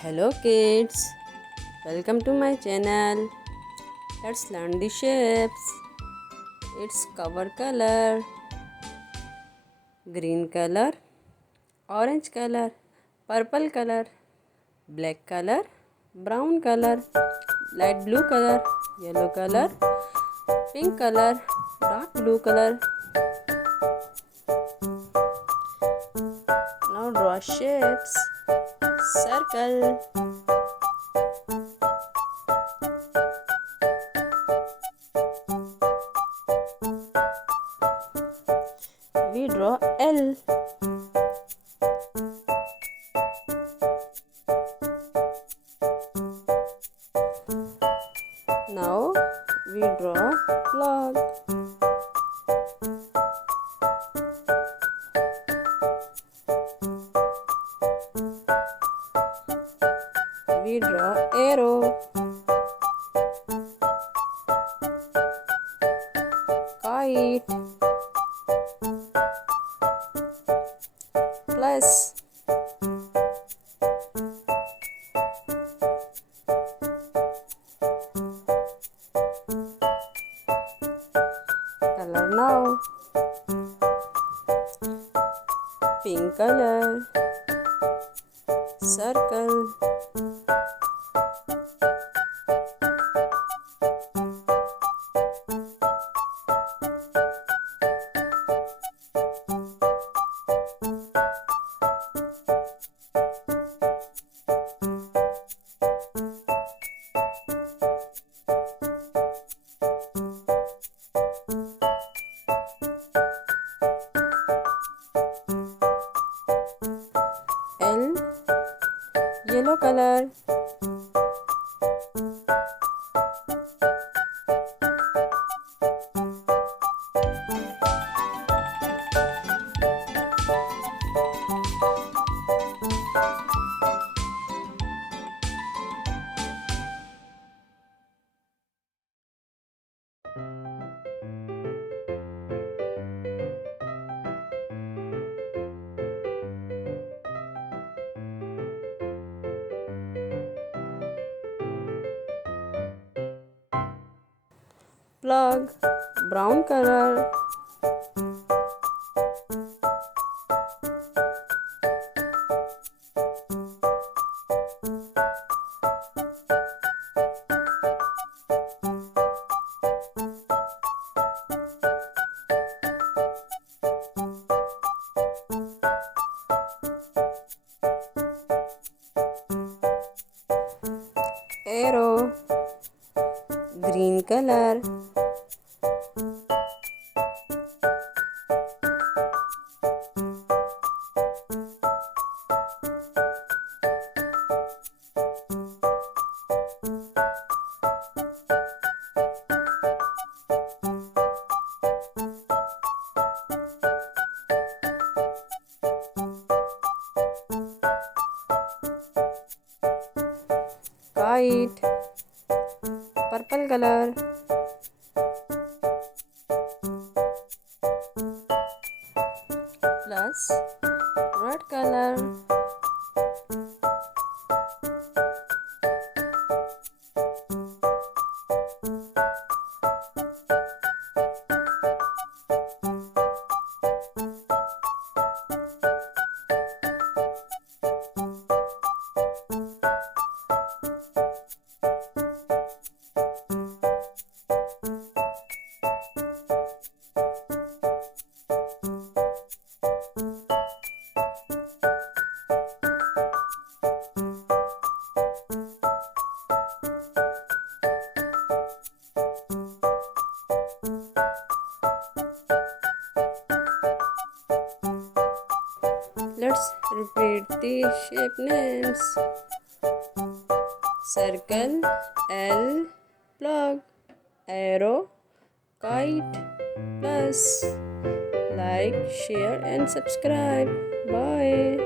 Hello kids, welcome to my channel. Let's learn the shapes. Its cover color: green color, orange color, purple color, black color, brown color, light blue color, yellow color, pink color, dark blue color. Now draw shapes: circle, we draw L. Now we draw log. We draw arrow. Kite. Plus. Color now. Pink color. Circle. L. Yellow color. Plug, brown color. Arrow, green color. Kite, purple color. Plus red color. Let's repeat the shape names. Circle, L, plug, arrow, kite, plus. Like, share and subscribe. Bye.